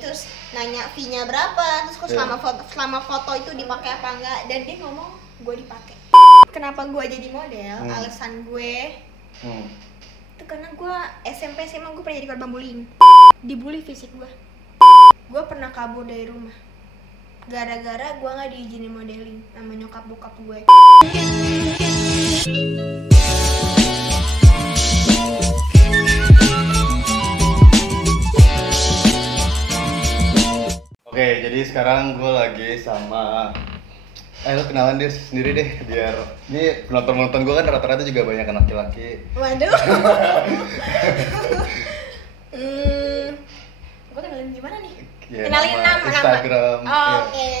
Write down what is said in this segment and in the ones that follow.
terus nanya fee-nya berapa, terus kok selama foto itu dipakai apa enggak, dan dia ngomong gue dipakai. Kenapa gue jadi model? Alasan gue itu karena gue SMP SMA gue pernah jadi korban bullying, dibully fisik gue. Gue pernah kabur dari rumah gara-gara gue nggak diizinin modeling sama nyokap bokap gue. Oke, jadi sekarang gue lagi sama lo kenalan deh sendiri deh, biar ini penonton gue kan rata-rata juga banyak anak laki-laki. Waduh. Gue kenalin gimana nih? Ya, Kenalin nama Instagram. Oke.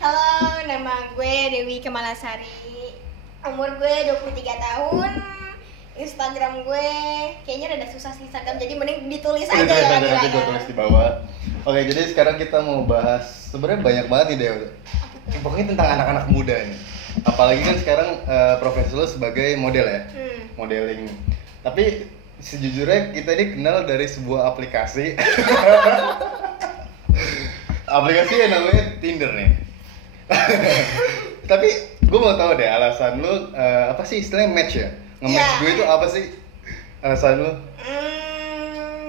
Halo, nama gue Dewi Kemalasari. Umur gue 23 tahun. Instagram gue kayaknya rada susah sih Instagram, jadi mending ditulis aja ya. Nanti gue tulis di bawah. Oke, jadi sekarang kita mau bahas sebenarnya banyak banget nih Dew. Pokoknya tentang anak-anak muda nih. Apalagi kan sekarang profesi lo sebagai model ya, modeling. Tapi sejujurnya kita ini kenal dari sebuah aplikasi. Aplikasi yang namanya Tinder nih. Tapi gue mau tahu deh alasan lo apa sih istilahnya match ya? Nge-match gue itu apa sih alasan lo?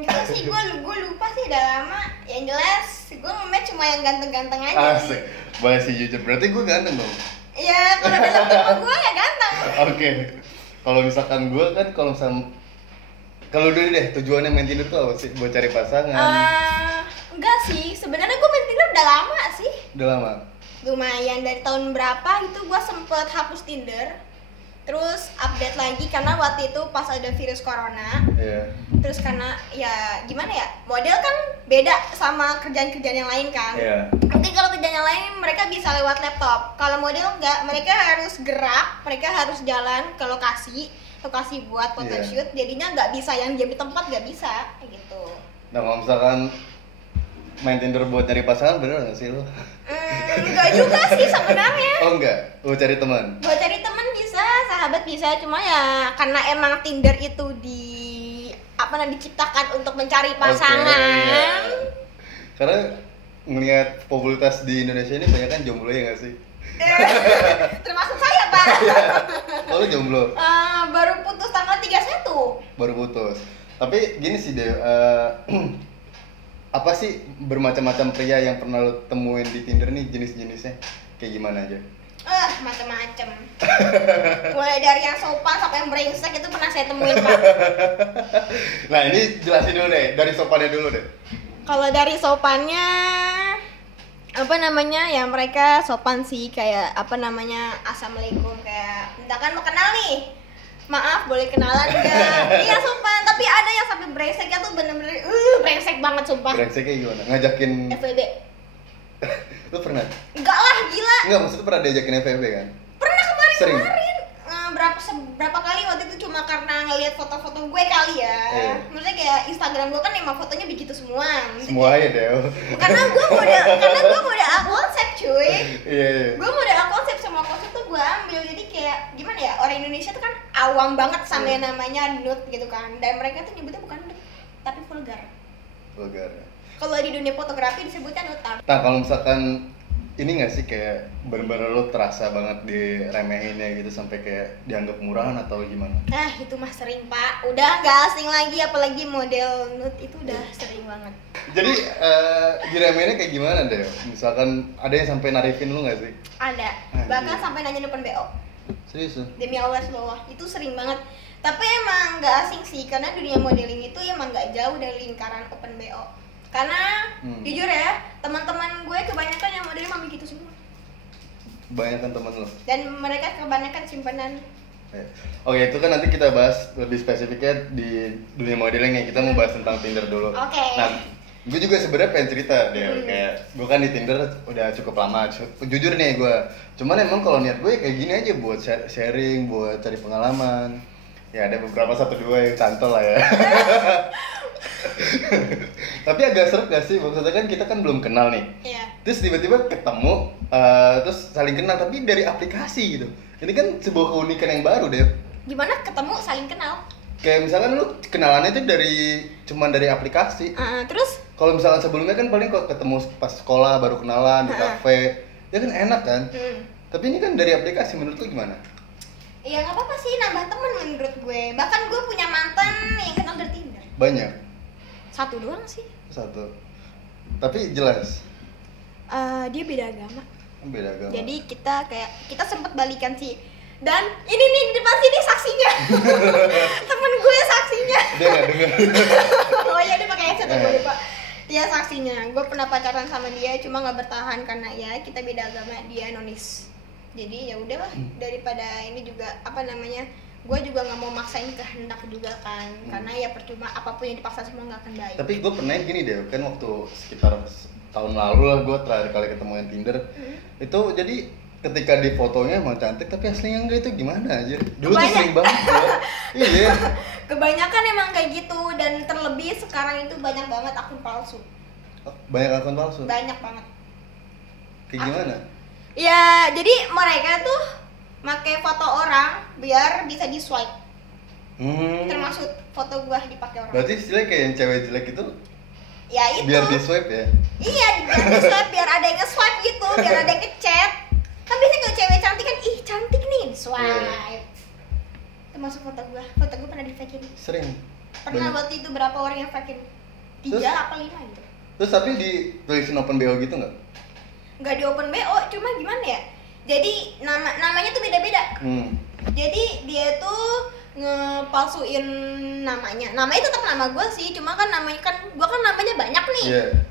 Apa sih gue lupa sih, udah lama. Yang jelas gue nge-match cuma yang ganteng-ganteng aja. Asik. Boleh sih jujur, berarti gue ganteng dong? Iya, kalau dalam tipe gue ya ganteng. Oke. Kalau misalkan gue kan kalau dulu deh tujuannya main Tinder tuh apa sih? Buat cari pasangan? Enggak sih, sebenarnya gue main Tinder udah lama sih. Udah lama? Lumayan, dari tahun berapa gitu gue sempet hapus Tinder, terus update lagi karena waktu itu pas ada virus corona. Iya. Terus karena ya gimana ya, model kan beda sama kerjaan-kerjaan yang lain kan. Iya. Mungkin kalau kerjaan yang lain mereka bisa lewat laptop, kalau model enggak, mereka harus gerak, mereka harus jalan ke lokasi buat photoshoot. Jadinya nggak bisa yang diam di tempat, nggak bisa kayak gitu. Nah kalau misalkan main Tinder buat cari pasangan bener nggak sih lo? Enggak juga sih sebenarnya. Oh enggak? Buat cari teman? Buat cari teman bisa, sahabat bisa, cuma ya karena emang Tinder itu diciptakan untuk mencari pasangan. Iya. Karena ngelihat popularitas di Indonesia ini banyak kan jomblo ya nggak sih? Termasuk saya, Pak. Oh lu jomblo? Baru putus tanggal 31. Baru putus. Tapi gini sih deh, apa sih bermacam-macam pria yang pernah lo temuin di Tinder nih, jenis-jenisnya kayak gimana aja? Macam-macam. Mulai dari yang sopan sampai yang brengsek itu pernah saya temuin, Pak. Nah ini jelasin dulu deh, dari sopannya dulu deh. Kalau dari sopannya, ya mereka sopan sih, kayak assalamualaikum, kayak misalkan mau kenal nih, maaf boleh kenalan nggak? Iya sopan, tapi ada yang sampai brengseknya tuh bener-bener brengsek banget sumpah. Brengseknya gimana? Ngajakin FWB? Lu pernah? Enggak lah, gila. Enggak, maksudnya pernah diajakin FWB kan? Pernah Sering? kemarin. Berapa kali waktu itu, cuma karena ngelihat foto-foto gue kali ya. Maksudnya kayak Instagram gue kan emang fotonya begitu semua. Semua aja deh. Karena gue model konsep cuy. Iya. Gue model konsep, semua konsep tuh gue ambil. Jadi kayak gimana ya, orang Indonesia tuh kan awam banget sama yang namanya nude gitu kan. Dan mereka tuh nyebutnya bukan nude, tapi vulgar. Vulgar. Kalau di dunia fotografi disebutnya nude. Nah kalau misalkan ini nggak sih kayak bener-bener lo terasa banget diremehinnya gitu sampai kayak dianggap murahan atau gimana? Itu mah sering, Pak. Udah nggak asing lagi, apalagi model nude itu udah sering banget. Jadi diremehinnya kayak gimana deh? Misalkan ada yang sampai narifin lo nggak sih? Ada. Bahkan sampai nanya depan BO. Serius lo? Demi Allah loh, itu sering banget. Tapi emang nggak asing sih, karena dunia modeling itu emang nggak jauh dari lingkaran open BO. Karena jujur ya, teman-teman gue kebanyakan yang modeling mami gitu semua. Kebanyakan temen lo? Dan mereka kebanyakan simpanan. Oke, itu kan nanti kita bahas lebih spesifiknya di dunia modeling nih. Kita mau bahas tentang Tinder dulu. Oke. Nah, gue juga sebenarnya pengen cerita deh. Kayak gue kan di Tinder udah cukup lama. Jujur nih gue. Cuman emang kalau niat gue kayak gini aja, buat sharing, buat cari pengalaman. Ya ada beberapa 1-2 yang cantol lah ya. Tapi agak seret gak sih? Maksudnya kan kita kan belum kenal nih. Iya. Terus tiba-tiba ketemu, terus saling kenal tapi dari aplikasi gitu. Ini kan sebuah keunikan yang baru deh. Gimana ketemu saling kenal? Kayak misalkan lu kenalannya itu cuman dari aplikasi. Terus Kalau misalkan sebelumnya kan paling kok ketemu pas sekolah baru kenalan di kafe, ya kan enak kan. Tapi ini kan dari aplikasi, menurut lu gimana? Iya nggak apa-apa sih, nambah temen menurut gue. Bahkan gue punya mantan yang kenal dari Tinder. Banyak? 1 doang sih. 1. Tapi jelas? Dia beda agama. Beda agama. Jadi kita sempet balikan sih. Dan ini nih di depan sini saksinya. Temen gue saksinya. Dia nggak dengar. Oh iya, dia pakai headset, gue lupa. Dia saksinya. Gue pernah pacaran sama dia, cuma nggak bertahan karena ya kita beda agama, dia nonis. Jadi ya udahlah, daripada ini juga gue juga nggak mau maksain kehendak juga kan, karena ya percuma, apapun yang dipaksa semua nggak akan baik. Tapi gue pernah gini deh, kan waktu sekitar tahun lalu lah gue terakhir kali ketemu yang Tinder. Itu jadi ketika di fotonya emang cantik tapi aslinya enggak, itu gimana aja? Dulu tuh sering banget gue. Iya. Kebanyakan emang kayak gitu, dan terlebih sekarang itu banyak banget akun palsu. Banyak akun palsu? Banyak banget. Kayak gimana? Ya jadi mereka tuh pakai foto orang biar bisa di swipe. Termasuk foto gua dipakai orang. Berarti istilahnya kayak yang cewek jelek itu? Ya itu. Biar di swipe ya? Iya, biar di swipe, biar ada yang nge-swipe gitu, biar ada yang nge-chat. Kan biasanya kalau cewek cantik kan, ih cantik nih, di swipe. Termasuk foto gua pernah di-fakein. Sering? Pernah waktu itu berapa orang yang fakein? 3 apa 5 gitu. Terus tapi ditulisin open BO gitu nggak? Nggak di open BO, cuma gimana ya? Jadi namanya tuh beda-beda. Jadi dia tuh ngepalsuin namanya. Namanya tetap nama gue sih, cuma kan namanya kan gue kan namanya banyak nih.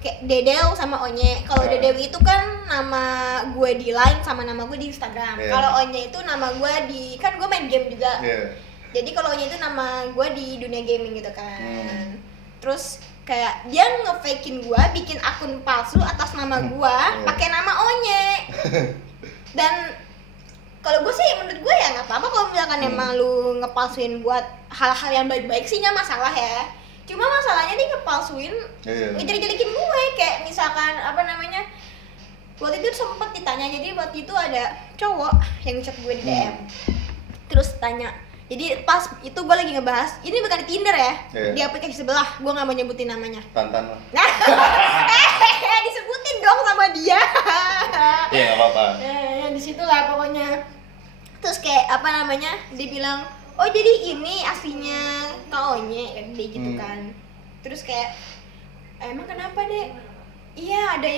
Kayak Dedel sama Onye. Kalau Dedel itu kan nama gue di Line sama nama gue di Instagram. Kalau Onye itu nama gue kan gue main game juga. Jadi kalau Onye itu nama gue di dunia gaming gitu kan. Terus kayak dia nge-fakein gue, bikin akun palsu atas nama gue, pakai nama Onye. Dan kalau gue sih, menurut gue ya nggak apa-apa kalau misalkan emang lu ngepalsuin buat hal-hal yang baik-baik sih, nggak masalah ya. Cuma masalahnya nih ngepalsuin, ngejelek-jelekin gue, kayak misalkan waktu itu sempet ditanya. Jadi waktu itu ada cowok yang chat gue di DM, terus tanya. Jadi pas itu gue lagi ngebahas, ini bukan di Tinder ya, di aplikasi sebelah, gue nggak mau nyebutin namanya. Tantan lah. Disebutin dong sama dia. Iya nggak apa-apa. Di situ lah pokoknya. Terus kayak dia bilang, oh jadi ini aslinya Kak Onye, kan dia gitu kan. Terus kayak, emang kenapa deh? Iya ada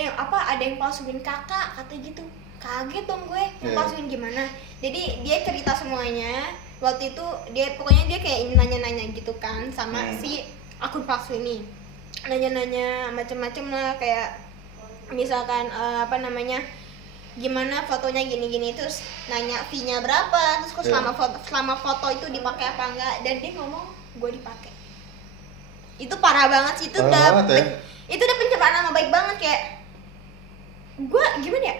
yang palsuin kakak, kata gitu. Kaget dong gue, palsuin gimana? Jadi dia cerita semuanya. Waktu itu dia kayak nanya-nanya gitu kan sama si akun palsu ini, nanya-nanya macem-macem lah, kayak misalkan gimana fotonya gini-gini, terus nanya fee-nya berapa, terus selama foto itu dipakai apa enggak, dan dia ngomong gue dipakai. Itu parah banget sih, itu udah pencemaran nama baik banget. Kayak gue gimana ya,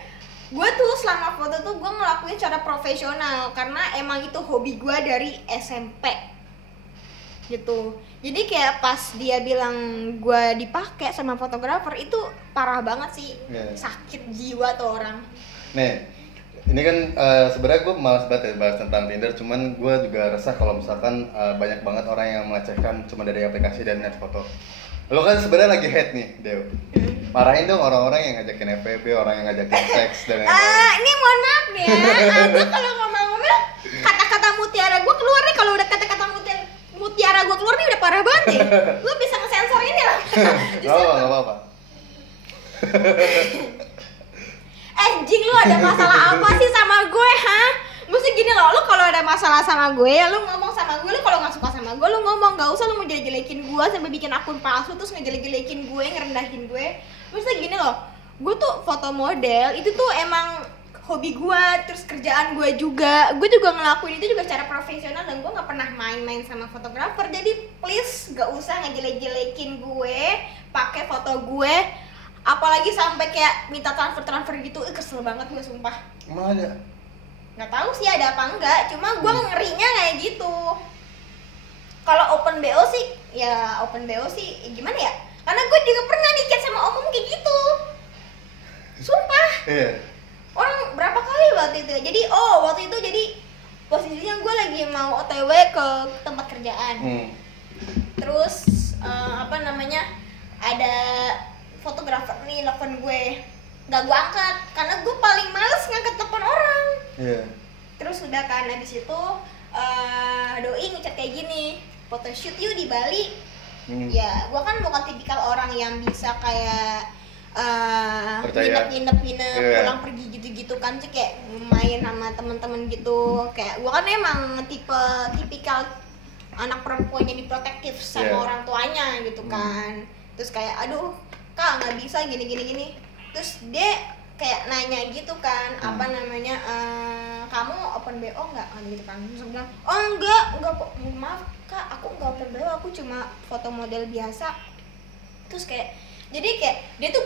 gue tuh selama foto tuh gue ngelakuin secara profesional karena emang itu hobi gue dari SMP gitu. Jadi kayak pas dia bilang gue dipakai sama fotografer, itu parah banget sih. Sakit jiwa tuh orang. Nih, ini kan sebenarnya gue malas banget ya bahas tentang Tinder, cuman gue juga resah kalau misalkan banyak banget orang yang melecehkan cuma dari aplikasi dan net foto. Lo kan sebenarnya lagi hate nih, Dew. Marahin dong orang-orang yang ngajakin FVP, orang yang ngajakin seks dan lain-lain. Ini mohon maaf nih ya, gue kalau ngomong-ngomong kata-kata mutiara gue keluar nih, kalau udah kata-kata mutiara gue keluar nih udah parah banget nih. Lo bisa ngesensor ini lah. Gak apa-apa. Jing, lu ada masalah apa sih sama gue, ha? Mesti gini loh, lu kalau ada masalah sama gue, lu ngomong sama gue. Lu kalau nggak suka sama gue, lu ngomong. Gak usah lu mau jelek-jelekin gue sampai bikin akun palsu terus ngejelek-jelekin gue, ngerendahin gue. Mesti gini loh, gue tuh foto model, itu tuh emang hobi gue, terus kerjaan gue juga. Gue juga ngelakuin itu juga secara profesional, dan gue nggak pernah main-main sama fotografer. Jadi please gak usah ngejelek-jelekin gue, pakai foto gue, apalagi sampai kayak minta transfer gitu. Kesel banget gue, sumpah. Emang ada? Nggak tahu sih ada apa enggak, cuma gue ngerinya kayak gitu. Kalau open BO sih, gimana ya? Karena gue juga pernah chat sama omong kayak gitu. Sumpah. Orang berapa kali waktu itu. Waktu itu posisinya gue lagi mau OTW ke tempat kerjaan. Terus ada fotografer nih telepon gue, nggak gue angkat karena gue paling males ngangkat telepon orang. Terus udah kan habis itu doi ngechat kayak gini, photoshoot yuk di Bali. Ya gue kan bukan tipikal orang yang bisa kayak nginep pulang pergi gitu-gitu kan, sih kayak main sama temen-temen gitu. Kayak gue kan emang tipikal anak perempuan yang diprotektif sama orang tuanya gitu kan. Terus kayak aduh kak nggak bisa gini. Terus dia kayak nanya gitu kan, apa namanya, kamu open BO nggak gitu kan. Terus aku bilang oh enggak kok, maaf kak aku nggak open BO, aku cuma foto model biasa. Terus kayak jadi kayak dia tuh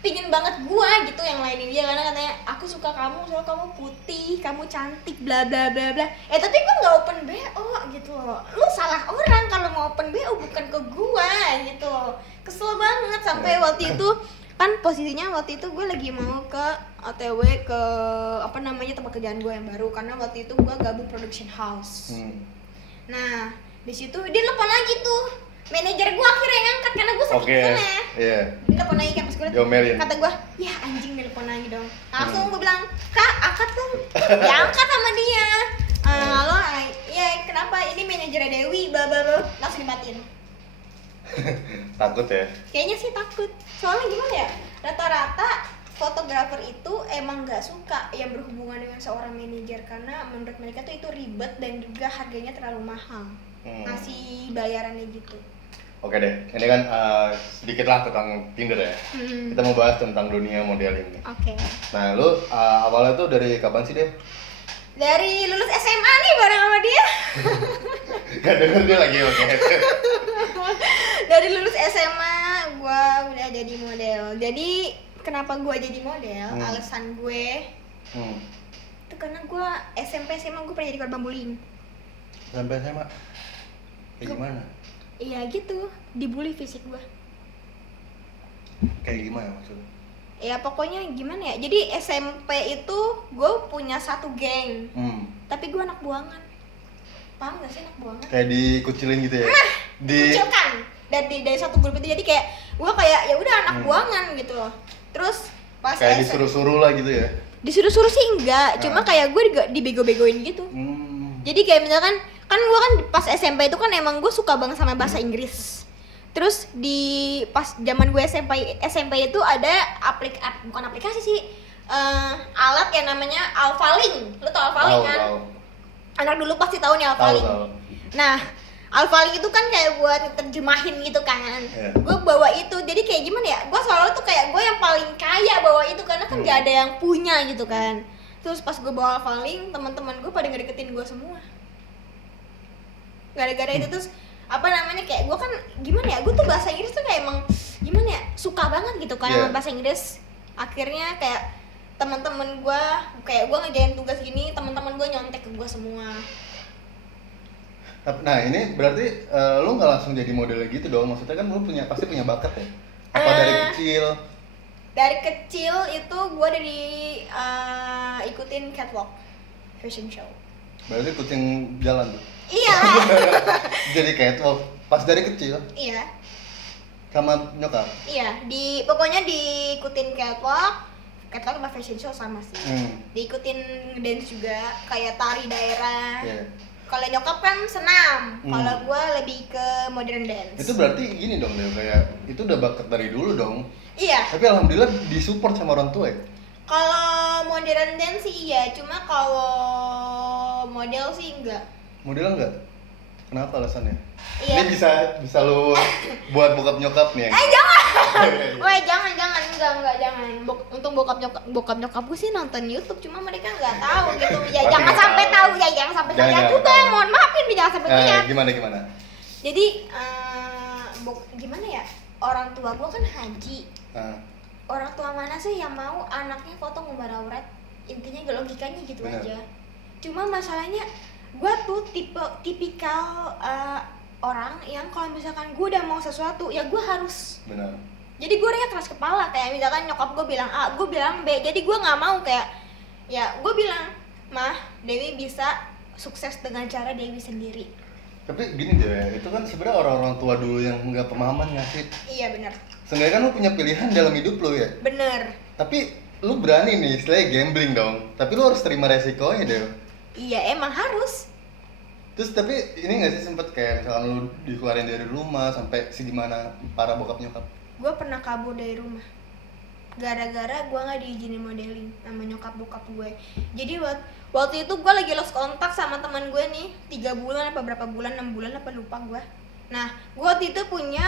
pingin banget gua gitu yang lainin dia, karena katanya aku suka kamu soalnya kamu putih, kamu cantik, bla bla bla bla. Tapi gua nggak open BO gitu loh. Lu salah orang kalau mau open BO, bukan ke gua gitu loh. Kesel banget sampai waktu itu kan posisinya waktu itu gue lagi mau ke OTW ke apa namanya tempat kerjaan gue yang baru, karena waktu itu gue gabung production house. Nah di situ dia telepon lagi tuh, manajer gue akhirnya ngangkat karena gue sakit banget. Dia telepon lagi kan, pas gue kata gue ya anjing telepon lagi dong. Langsung gue bilang kak angkat dong, diangkat sama dia. Halo ya kenapa, ini manajer Dewi bla bla bla, langsung dimatiin. Takut ya? Kayaknya sih takut. Soalnya gimana ya? Rata-rata fotografer itu emang nggak suka yang berhubungan dengan seorang manajer, karena menurut mereka tuh itu ribet dan juga harganya terlalu mahal. Ngasih bayarannya gitu. Oke deh, ini kan sedikit lah tentang Tinder ya. Kita mau bahas tentang dunia modeling nih. Oke. Nah, lu awalnya tuh dari kapan sih, Deh? Dari lulus SMA nih bareng sama dia. Gak denger dia lagi headset. Dari lulus SMA gue udah jadi model. Jadi kenapa gue jadi model? Alasan gue itu karena gue SMP SMA gue pernah jadi korban bullying. SMP SMA? Kayak gimana? Iya gitu, dibully fisik gue. Kayak gimana maksudnya? Ya pokoknya gimana ya, jadi SMP itu gue punya satu geng, tapi gue anak buangan. Paham gak sih anak buangan? Kayak dikucilin gitu ya? Dikucilkan dari satu grup itu, jadi kayak gue kayak ya udah anak buangan gitu loh. Terus pas kayak disuruh-suruh lah gitu ya? Disuruh-suruh sih enggak, cuma kayak gue dibego-begoin gitu. Jadi kayak misalkan kan gue kan pas SMP itu kan emang gue suka banget sama bahasa Inggris. Terus di pas zaman gue SMP itu ada bukan aplikasi sih, alat yang namanya Alphalink. Lu tau Alphalink kan? Anak dulu pasti tahu nih Alphalink. Nah, Alphalink itu kan kayak buat terjemahin gitu kan. Gue bawa itu, jadi kayak gimana ya? Gue selalu tuh kayak gue yang paling kaya bawa itu, karena kan gak ada yang punya gitu kan. Terus pas gue bawa Alphalink, teman-teman gue pada ngedeketin gue semua. Gara-gara itu terus apa namanya, kayak gue kan gimana ya, gue tuh bahasa Inggris tuh kayak emang gimana ya, suka banget gitu kan sama bahasa Inggris. Akhirnya kayak teman-teman gue, kayak gue ngerjain tugas gini, teman-teman gue nyontek ke gue semua. Nah ini berarti lu nggak langsung jadi model gitu dong, maksudnya kan lu pasti punya bakat ya? Apa dari kecil? Dari kecil itu gue ikutin catwalk fashion show. Berarti kucing jalan tuh? Iya. Jadi catwalk pas dari kecil? Iya. Sama nyokap? Iya, pokoknya diikutin catwalk sama fashion show sama sih. Diikutin dance juga, kayak tari daerah. Kalau nyokap kan senam, kalau gue lebih ke modern dance. Itu berarti gini dong, Del, kayak itu udah bakat dari dulu dong. Iya. Tapi alhamdulillah disupport sama orang tua ya? Kalau modern dance sih iya, cuma kalau model sih enggak. Model enggak? Kenapa alasannya? Iya. Ini bisa lu buat bokap nyokap nih. Jangan. Weh, jangan, jangan. Untung bokap nyokap gue sih nonton YouTube, cuma mereka nggak tahu gitu. Ya jangan sampai tahu ya, jangan sampai lihat juga. Mohon maafin, jangan sampai lihat. Gimana? Jadi gimana ya? Orang tua gue kan haji. Orang tua mana sih yang mau anaknya foto ngumbar aurat? Intinya logikanya gitu aja. Cuma masalahnya gue tuh tipikal orang yang kalau misalkan gue udah mau sesuatu ya gue harus. Benar. Jadi gue orangnya keras kepala, kayak misalkan nyokap gue bilang A, gue bilang B. Jadi gue nggak mau kayak ya gue bilang, Mah, Dewi bisa sukses dengan cara Dewi sendiri. Tapi gini deh, itu kan sebenarnya orang-orang tua dulu yang nggak pemahaman nggak sih? Iya benar. Seenggaknya kan lu punya pilihan dalam hidup lu ya. Bener. Tapi lu berani nih, istilahnya gambling dong. Tapi lu harus terima resikonya deh. Iya emang harus. Terus tapi ini nggak sih sempet kayak misalkan lu dikeluarin dari rumah sampai segimana para bokap nyokap? Gue pernah kabur dari rumah gara-gara gue nggak diizinin modeling sama nyokap bokap gue. Jadi waktu itu gue lagi lost kontak sama teman gue nih 3 bulan apa berapa bulan, 6 bulan apa lupa gue. Nah gue waktu itu punya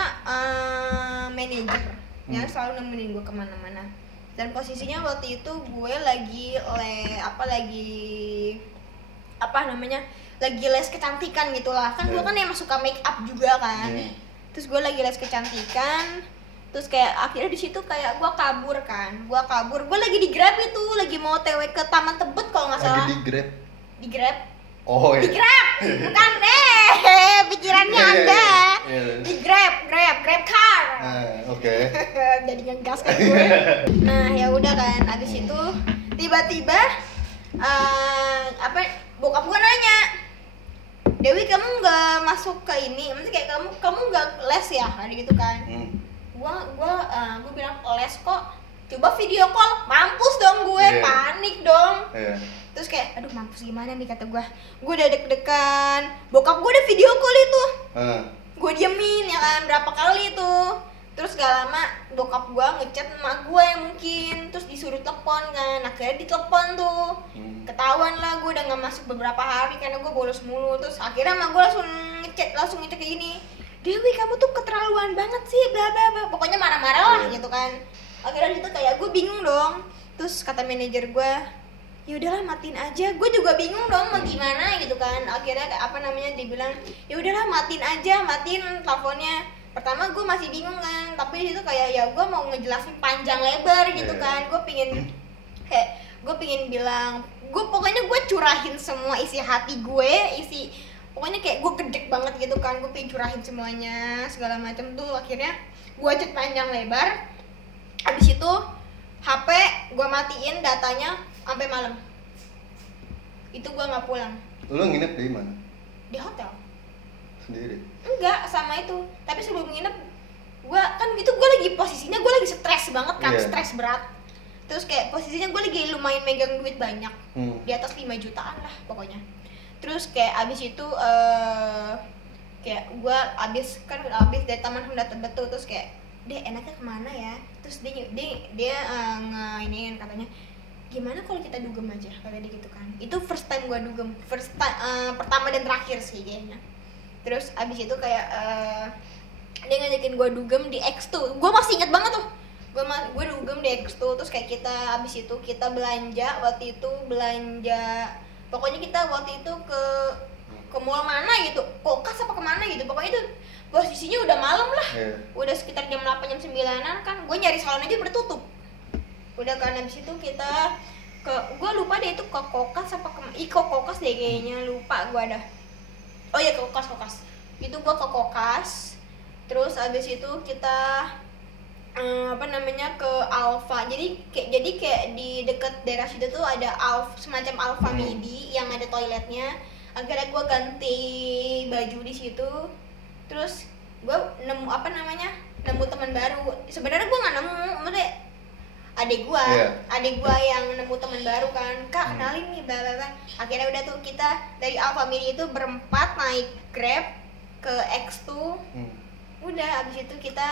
manajer yang selalu nemenin gue kemana-mana. Dan posisinya waktu itu gue lagi lagi les kecantikan gitulah kan. Gue kan emang suka make up juga kan. Terus gue lagi les kecantikan. Terus kayak akhirnya di situ kayak gue kabur. Gue lagi di Grab itu, lagi mau TW ke Taman Tebet kalau nggak salah. Lagi Di Grab. Oh iya. Di Grab, bukan pikirannya Anda. Di Grab car. Oke. Jadi ngegas kan gue. Nah ya udah kan, abis itu tiba-tiba bokap gue nanya, Dewi kamu nggak masuk ke ini, maksudnya kayak kamu nggak les ya, kayak gitu kan. Gue bilang les kok, coba video call, mampus dong gue, panik dong. Terus kayak aduh mampus gimana nih kata gue udah deg-degan, bokap gue udah video call itu, gue diemin ya kan berapa kali itu. Terus gak lama bokap gue ngechat emak gue mungkin, terus disuruh telepon kan, akhirnya ditelepon tuh. Ketahuan lah gue udah gak masuk beberapa hari karena gue bolos mulu. Terus akhirnya emak gue langsung ngechat kayak gini, Dewi kamu tuh keterlaluan banget sih bla bla bla, pokoknya marah-marah lah gitu kan. Akhirnya itu kayak gue bingung dong. Terus kata manajer gue, ya udahlah matiin aja. Gue juga bingung dong mau gimana gitu kan. Akhirnya dia bilang ya udahlah matiin teleponnya. Pertama gue masih bingung kan, tapi di situ kayak ya gue mau ngejelasin panjang lebar gitu kan. Gue pingin bilang, pokoknya gue curahin semua isi hati gue, pokoknya kayak gue gedek banget gitu kan. Gue pengen curahin semuanya segala macam tuh. Akhirnya gue chat panjang lebar. Abis itu HP gue matiin datanya sampai malam. Itu gue nggak pulang. Lu nginep di mana? Di hotel. Sendiri? Enggak, sama itu. Tapi sebelum nginep, gue lagi posisinya gue lagi stres banget kan, stres berat. Terus kayak posisinya gue lagi lumayan megang duit banyak, di atas 5 jutaan lah pokoknya. Terus kayak abis itu kayak gue abis dari Taman Honda Tebet tuh, terus kayak deh enaknya kemana ya? Terus dia nge-iniin katanya, gimana kalau kita dugem aja, kayak gitu kan. Itu first time gue dugem, pertama dan terakhir sih kayaknya. Terus abis itu kayak dia ngajakin gue dugem di X2. Gue masih inget banget tuh, gue dugem di X2. Terus kayak abis itu kita belanja, pokoknya kita waktu itu ke mall mana gitu, Kokas apa kemana gitu. Pokoknya itu posisinya udah malam lah, udah sekitar jam 8 jam 9-an kan. Gue nyari salon aja bertutup. Udah kan abis itu kita gue lupa deh itu ke Kokas apa Kokas deh kayaknya, lupa gue ada. Oh iya ke Kokas. Itu gue ke Kokas. Terus abis itu kita ke Alfa. Jadi kayak di deket daerah situ tuh ada semacam Alfa Midi yang ada toiletnya. Akhirnya gue ganti baju di situ. Terus gue nemu teman baru. Sebenarnya gue nggak nemu, maksudnya adik gue yang nemu teman baru kan. Kak kenalin nih bla bla bla. Akhirnya udah tuh kita dari Alfa Midi itu berempat naik Grab ke X2. Udah abis itu kita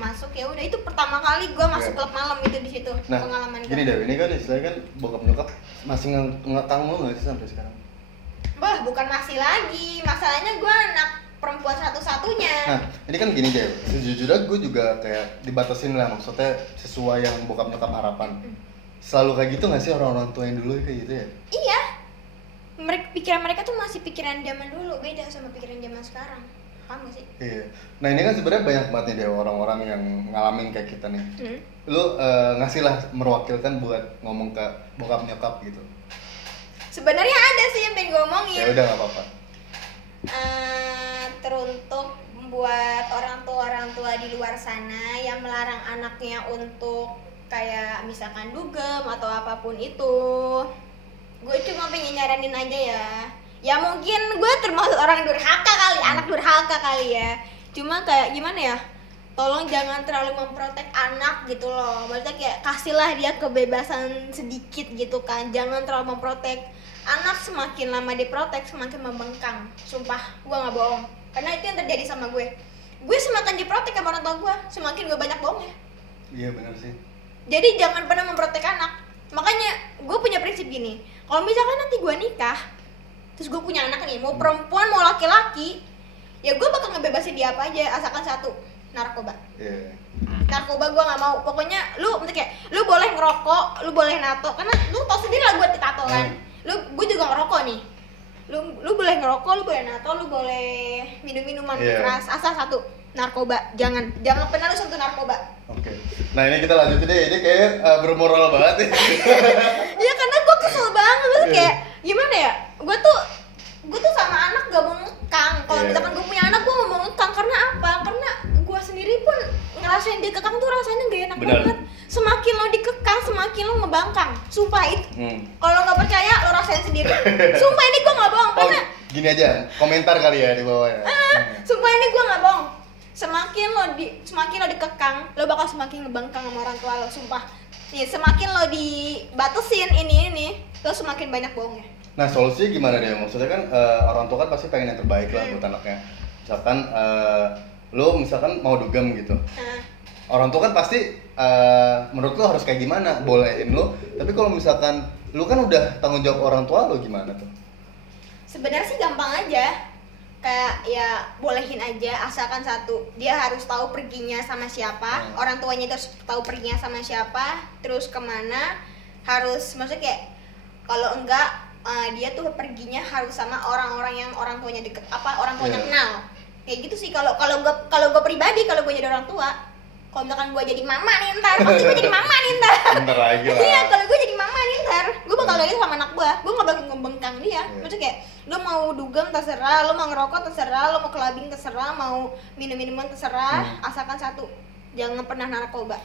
masuk, ya udah itu pertama kali gue masuk klub malam itu di situ. Nah, pengalaman gini deh, ini kan istilahnya kan bokap nyokap masih ngekang lu nggak sih sampai sekarang? Wah bukan masih lagi, masalahnya gue anak perempuan satu-satunya. Nah ini kan gini deh, sejujurnya gue juga kayak dibatasin lah, maksudnya sesuai yang bokap nyokap harapan. Selalu kayak gitu nggak sih orang-orang tua yang dulu kayak gitu ya? Iya, pikiran mereka tuh masih pikiran zaman dulu, beda sama pikiran zaman sekarang. Paham gak sih? Iya. Nah ini kan sebenarnya banyak banget nih deh orang-orang yang ngalamin kayak kita nih. Lu ngasih lah merwakilkan buat ngomong ke bokap nyokap gitu. Sebenarnya ada sih yang pengen gue omongin. Ya udah nggak apa-apa. Teruntuk buat orang tua di luar sana yang melarang anaknya untuk kayak misalkan dugem atau apapun itu. Gue cuma pengen nyaranin aja ya. Ya mungkin gue termasuk orang durhaka kali, anak durhaka kali ya. Cuma kayak gimana ya, tolong jangan terlalu memprotek anak gitu loh. Maksudnya kayak kasihlah dia kebebasan sedikit gitu kan. Jangan terlalu memprotek. Anak semakin lama diprotek semakin membengkang. Sumpah, gue gak bohong. Karena itu yang terjadi sama gue. Gue semakin diprotek sama orang tua gue, semakin gue banyak bohongnya. Iya benar sih. Jadi jangan pernah memprotek anak. Makanya gue punya prinsip gini. Kalau misalkan nanti gue nikah, terus gue punya anak nih, mau perempuan mau laki-laki, ya gue bakal ngebebasin dia apa aja, asalkan satu, narkoba. Narkoba gue nggak mau. Pokoknya lu kayak lu boleh ngerokok, lu boleh nato, karena lu tau sendiri lah gue tato kan. Gue juga ngerokok nih. Lu boleh ngerokok, lu boleh nato, lu boleh minum-minuman keras, asal satu, narkoba. Jangan pernah lu sentuh narkoba. Oke. Nah ini kita lanjutin deh, ini kayak bermoral banget ya. Ya karena gue kesel banget, terus kayak gimana ya? Gue tuh sama anak gak mau ngekang. Kalau misalkan gue punya anak, gue mau ngekang. Karena apa? Karena gue sendiri pun ngerasain dikekang tuh rasanya gak enak banget. Semakin lo dikekang, semakin lo ngebangkang. Sumpah itu. Kalau nggak percaya, lo rasain sendiri. Sumpah ini gue nggak bohong. Karena gini aja, komentar kali ya di bawah ya. Sumpah ini gue nggak bohong. Semakin lo dikekang, lo bakal semakin ngebangkang sama orang tua lo. Sumpah. Nih, semakin lo dibatasin ini, lo semakin banyak bohongnya. Nah solusinya gimana deh? Maksudnya kan orang tua kan pasti pengen yang terbaik lah buat anaknya. Misalkan lo misalkan mau dugem gitu, orang tua kan pasti menurut lo harus kayak gimana? Bolehin lo. Tapi kalau misalkan lo kan udah tanggung jawab orang tua lo, gimana tuh? Sebenarnya sih gampang aja. Kayak ya bolehin aja, asalkan satu, dia harus tahu perginya sama siapa, orang tuanya itu harus tahu perginya sama siapa, terus kemana, harus maksudnya kayak kalau enggak dia tuh perginya harus sama orang-orang yang orang tuanya deket, orang tuanya kenal, kayak gitu sih. Kalau gue pribadi, kalau gue jadi orang tua, kalau misalkan gue jadi mama nih ntar, pasti gue jadi mama nih ntar. Bentar lagi lah. Iya, kalau gue jadi mama nih ntar, gue bakal lagi sama anak gue nggak bakal ngebengkang dia. Maksudnya kayak lo mau dugem terserah, lo mau ngerokok terserah, lo mau kelabing terserah, mau minum-minuman terserah, asalkan satu, jangan pernah narkoba.